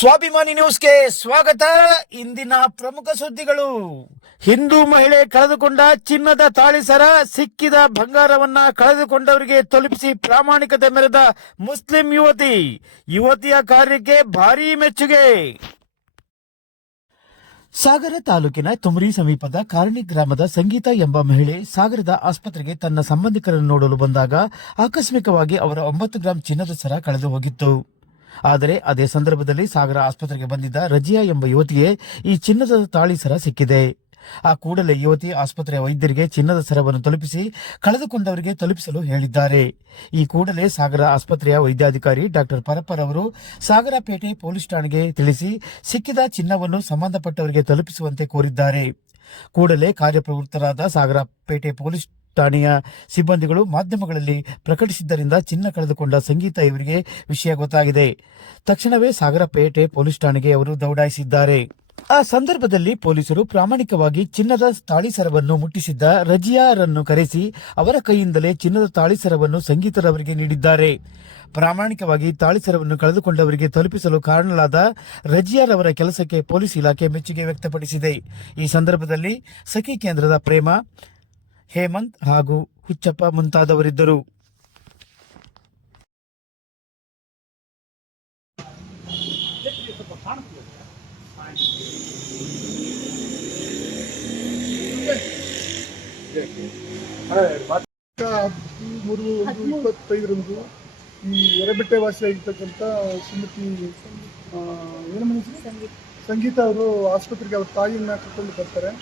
ಸ್ವಾಭಿಮಾನಿ ನ್ಯೂಸ್ಗೆ ಸ್ವಾಗತ. ಇಂದಿನ ಪ್ರಮುಖ ಸುದ್ದಿಗಳು. ಹಿಂದೂ ಮಹಿಳೆ ಕಳೆದುಕೊಂಡ ಚಿನ್ನದ ತಾಳಿಸರ, ಸಿಕ್ಕಿದ ಬಂಗಾರವನ್ನ ಕಳೆದುಕೊಂಡವರಿಗೆ ತಲುಪಿಸಿ ಪ್ರಾಮಾಣಿಕತೆ ಮೆರೆದ ಮುಸ್ಲಿಂ ಯುವತಿಯ ಕಾರ್ಯಕ್ಕೆ ಭಾರೀ ಮೆಚ್ಚುಗೆ. ಸಾಗರ ತಾಲೂಕಿನ ತುಮರಿ ಸಮೀಪದ ಕಾರಣಿ ಗ್ರಾಮದ ಸಂಗೀತ ಎಂಬ ಮಹಿಳೆ ಸಾಗರದ ಆಸ್ಪತ್ರೆಗೆ ತನ್ನ ಸಂಬಂಧಿಕರನ್ನು ನೋಡಲು ಬಂದಾಗ ಆಕಸ್ಮಿಕವಾಗಿ ಅವರ 9 ಗ್ರಾಂ ಚಿನ್ನದ ಸರ ಕಳೆದು ಹೋಗಿತ್ತು. ಆದರೆ ಅದೇ ಸಂದರ್ಭದಲ್ಲಿ ಸಾಗರ ಆಸ್ಪತ್ರೆಗೆ ಬಂದಿದ್ದ ರಜಿಯಾ ಎಂಬ ಯುವತಿಗೆ ಈ ಚಿನ್ನದ ತಾಳಿ ಸರ ಸಿಕ್ಕಿದೆ. ಆ ಕೂಡಲೇ ಯುವತಿ ಆಸ್ಪತ್ರೆಯ ವೈದ್ಯರಿಗೆ ಚಿನ್ನದ ಸರವನ್ನು ತಲುಪಿಸಿ ಕಳೆದುಕೊಂಡವರಿಗೆ ತಲುಪಿಸಲು ಹೇಳಿದ್ದಾರೆ. ಈ ಕೂಡಲೇ ಸಾಗರ ಆಸ್ಪತ್ರೆಯ ವೈದ್ಯಾಧಿಕಾರಿ ಡಾಕ್ಟರ್ ಪರಪ್ಪರ್ ಅವರು ಸಾಗರಪೇಟೆ ಪೊಲೀಸ್ ಠಾಣೆಗೆ ತಿಳಿಸಿ ಸಿಕ್ಕಿದ ಚಿನ್ನವನ್ನು ಸಂಬಂಧಪಟ್ಟವರಿಗೆ ತಲುಪಿಸುವಂತೆ ಕೋರಿದ್ದಾರೆ. ಕೂಡಲೇ ಕಾರ್ಯಪ್ರವೃತ್ತರಾದ ಸಾಗರಪೇಟೆ ಪೊಲೀಸ್ ಠಾಣೆಯ ಸಿಬ್ಬಂದಿಗಳು ಮಾಧ್ಯಮಗಳಲ್ಲಿ ಪ್ರಕಟಿಸಿದ್ದರಿಂದ ಚಿನ್ನ ಕಳೆದುಕೊಂಡ ಸಂಗೀತ ಇವರಿಗೆ ವಿಷಯ ಗೊತ್ತಾಗಿದೆ. ತಕ್ಷಣವೇ ಸಾಗರಪೇಟೆ ಪೊಲೀಸ್ ಠಾಣೆಗೆ ಅವರು ದೌಡಾಯಿಸಿದ್ದಾರೆ. ಆ ಸಂದರ್ಭದಲ್ಲಿ ಪೊಲೀಸರು ಪ್ರಾಮಾಣಿಕವಾಗಿ ಚಿನ್ನದ ತಾಳಿಸರವನ್ನು ಮುಟ್ಟಿಸಿದ್ದ ರಜಿಯಾರನ್ನು ಕರೆಸಿ ಅವರ ಕೈಯಿಂದಲೇ ಚಿನ್ನದ ತಾಳಿಸರವನ್ನು ಸಂಗೀತರವರಿಗೆ ನೀಡಿದ್ದಾರೆ. ಪ್ರಾಮಾಣಿಕವಾಗಿ ತಾಳಿಸರವನ್ನು ಕಳೆದುಕೊಂಡವರಿಗೆ ತಲುಪಿಸಲು ಕಾರಣಲಾದ ರಜಿಯಾರವರ ಕೆಲಸಕ್ಕೆ ಪೊಲೀಸ್ ಇಲಾಖೆ ಮೆಚ್ಚುಗೆ ವ್ಯಕ್ತಪಡಿಸಿದೆ. ಈ ಸಂದರ್ಭದಲ್ಲಿ ಸಖಿ ಕೇಂದ್ರದ ಪ್ರೇಮ, ಹೇಮಂತ್ ಹಾಗೂ ಹುಚ್ಚಪ್ಪ ಮುಂತಾದವರಿದ್ದರು. ರಂದು ಈ ಎರೆಬೆಟ್ಟೆ ವಾಸಿಯಾಗಿರ್ತಕ್ಕಂಥ ಶ್ರೀಮತಿ ಸಂಗೀತ ಅವರು ಆಸ್ಪತ್ರೆಗೆ ಅವ್ರ ತಾಯಿಯನ್ನ ಕರ್ಕೊಂಡು ಬರ್ತಾರೆ.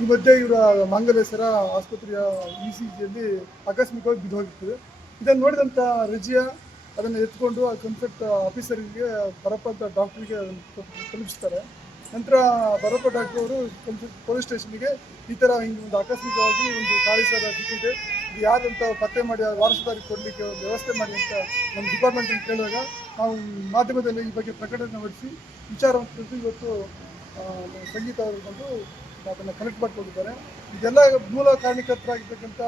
ಈ ಮಧ್ಯೆ ಇವರ ಮಾಂಗಲ್ಯ ಸರ ಆಸ್ಪತ್ರೆಯ ECGಯಲ್ಲಿ ಆಕಸ್ಮಿಕವಾಗಿ ಬಿದ್ದು ಹೋಗಿರ್ತದೆ. ಇದನ್ನು ನೋಡಿದಂಥ ರಜಿಯಾ ಅದನ್ನು ಎತ್ಕೊಂಡು ಆ ಕನ್ಸಲ್ಟ್ ಆಫೀಸರಿಗೆ ಬರಪ್ಪ ಅಂತ ಡಾಕ್ಟ್ರಿಗೆ ತಲುಪಿಸ್ತಾರೆ. ನಂತರ ಬರಪ್ಪ ಡಾಕ್ಟರ್ ಅವರು ಪೊಲೀಸ್ ಸ್ಟೇಷನ್ಗೆ ಈ ಥರ ಹಿಂಗೆ ಒಂದು ಆಕಸ್ಮಿಕವಾಗಿ ಒಂದು ತಾಳಿ ಸರ ಸಿಕ್ಕಿದೆ, ಇದು ಯಾರಂತ ಪತ್ತೆ ಮಾಡಿ ವಾರಸುದಾರಿ ಕೊಡಲಿಕ್ಕೆ ಒಂದು ವ್ಯವಸ್ಥೆ ಮಾಡಿ ಅಂತ ನಮ್ಮ ಡಿಪಾರ್ಟ್ಮೆಂಟಲ್ಲಿ ಕೇಳಿದಾಗ ನಾವು ಮಾಧ್ಯಮದಲ್ಲಿ ಈ ಬಗ್ಗೆ ಪ್ರಕಟಣೆ ಹೊರಡಿಸಿ ವಿಚಾರವನ್ನು ಕುರಿತು ಇವತ್ತು ಸಂಗೀತ ಅವರು ಬಂದು ಅದನ್ನು ಕನೆಕ್ಟ್ ಮಾಡಿಕೊಂಡಿದ್ದಾರೆ. ಇದೆಲ್ಲ ಮೂಲ ಕಾರಣಕರ್ತರಾಗಿರ್ತಕ್ಕಂಥ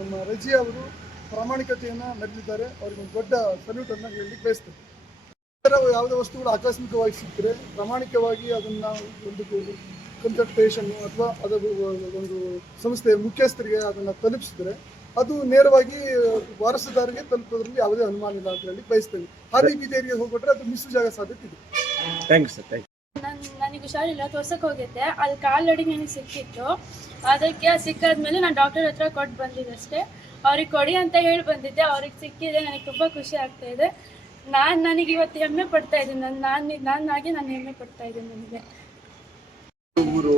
ನಮ್ಮ ರಜಿಯಾ ಅವರು ಪ್ರಾಮಾಣಿಕತೆಯನ್ನು ಮೆರೆದಿದ್ದಾರೆ. ಅವರಿಗೆ ಒಂದು ದೊಡ್ಡ ಸಲ್ಯೂಟನ್ನು ಹೇಳಲಿಕ್ಕೆ ಬಯಸ್ತೇನೆ. ಯಾವುದೇ ವಸ್ತುಗಳು ಆಕಸ್ಮಿಕವಾಗಿ ಸಿಕ್ಕರೆ ಪ್ರಾಮಾಣಿಕವಾಗಿ ಅದನ್ನು ಒಂದು ಕನ್ಸಲ್ಟೇಷನ್ ಅಥವಾ ಅದರ ಒಂದು ಸಂಸ್ಥೆಯ ಮುಖ್ಯಸ್ಥರಿಗೆ ಅದನ್ನು ತಲುಪಿಸಿದರೆ ಅದು ನೇರವಾಗಿ ವಾರಸುದಾರರಿಗೆ ತಲುಪೋದ್ರಲ್ಲಿ ಯಾವುದೇ ಅನುಮಾನ ಇಲ್ಲ ಅಂತ ಹೇಳಿ ಬಯಸ್ತೇನೆ. ಹಾದಿ ಬೀದಿಯರಿಗೆ ಹೋಗ್ಬಿಟ್ರೆ ಅದು ಮಿಸ್ಯೂಸ್ ಆಗೋ ಸಾಧ್ಯತೆ ಇದೆ. Thank you sir. ನನಗೆ ಹುಷಾರಿಲ್ಲ, ತೋರ್ಸಕ್ಕೆ ಹೋಗಿದ್ದೆ, ಅಲ್ಲಿ ಕಾಲಡಿ ನನಗೆ ಸಿಕ್ಕಿತ್ತು. ಅದಕ್ಕೆ ಸಿಕ್ಕಾದ್ಮೇಲೆ ನಾನು ಡಾಕ್ಟರ್ ಹತ್ರ ಕೊಟ್ಟು ಬಂದಿದ್ದೆ ಅಷ್ಟೇ. ಅವ್ರಿಗೆ ಕೊಡಿ ಅಂತ ಹೇಳಿ ಬಂದಿದ್ದೆ, ಅವ್ರಿಗೆ ಸಿಕ್ಕಿದೆ. ನನಗೆ ತುಂಬ ಖುಷಿ ಆಗ್ತಾ ಇದೆ. ನನಗೆ ಇವತ್ತು ಹೆಮ್ಮೆ ಪಡ್ತಾ ಇದ್ದೀನಿ. ನಾನಾಗಿ ನಾನು ಹೆಮ್ಮೆ ಪಡ್ತಾ ಇದ್ದೀನಿ. ನನಗೆ ಊರು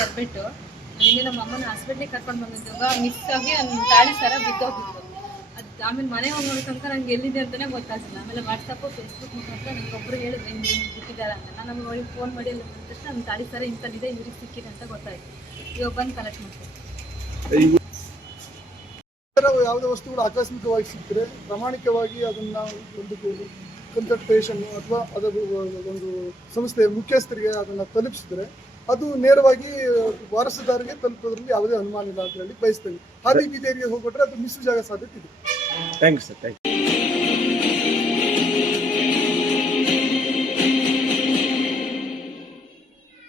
ಬರ್ಬಿಟ್ಟು ನಿನ್ನೆ ನಮ್ಮ ಅಮ್ಮನ ಹಾಸ್ಪಿಟ್ಲಿಗೆ ಕರ್ಕೊಂಡು ಬಂದಿದ್ದಾಗ ಮಿಸ್ ಆಗಿ ನನ್ನ ತಾಳಿ ಸರ ಬಿದ್ದೋಗಿತ್ತು. ಅದು ಆಮೇಲೆ ಮನೆಗೆ ಹೋಗಿ ನೋಡೋ ತನಕ ನಂಗೆ ಎಲ್ಲಿದೆ ಅಂತಲೇ ಗೊತ್ತಾಗಿಲ್ಲ. ಆಮೇಲೆ ವಾಟ್ಸಪ್ಪು ಫೇಸ್ಬುಕ್ ಮುಖಾಂತರ ನನಗೆ ಒಬ್ಬರು ಹೇಳಿದ್ರು ಹಿಂಗೆ ಬಿಟ್ಟಿದ್ದಾರೆ ಅಂತ. ನಾನು ನಮಗೆ ಒಳಗೆ ಫೋನ್ ಮಾಡಿ ಎಲ್ಲ ಬಂದ ತಕ್ಷಣ ನನ್ನ ತಾಳಿ ಸರ ಇಂಥಲ್ಲಿದೆ, ಇವ್ರಿಗೆ ಸಿಕ್ಕಿದೆ ಅಂತ ಗೊತ್ತಾಯಿತು. ಇವಾಗ ಬಂದು ಕಲೆಕ್ಟ್ ಮಾಡ್ತೀನಿ. ಯಾವುದೇ ವಸ್ತುಗಳು ಆಕಸ್ಮಿಕವಾಗಿ ಸಿಕ್ಕರೆ ಪ್ರಾಮಾಣಿಕವಾಗಿ ಅದನ್ನು ಒಂದು ಕನ್ಸಲ್ಟೇಷನ್ ಅಥವಾ ಅದರ ಒಂದು ಸಂಸ್ಥೆಯ ಮುಖ್ಯಸ್ಥರಿಗೆ ಅದನ್ನು ತಲುಪಿಸಿದರೆ ಅದು ನೇರವಾಗಿ ವಾರಸುದಾರರಿಗೆ ತಲುಪೋದ್ರಲ್ಲಿ ಯಾವುದೇ ಅನುಮಾನ ಇಲ್ಲ ಅಂತ ಹೇಳಿ ಬಯಸ್ತೇನೆ. ಹಾದಿ ಬೀದಿಯರಿಗೆ ಹೋಗ್ಬಿಟ್ರೆ ಅದು ಮಿಸ್ಯೂಸ್ ಆಗೋ ಸಾಧ್ಯತೆ ಇದೆ. Thank you sir.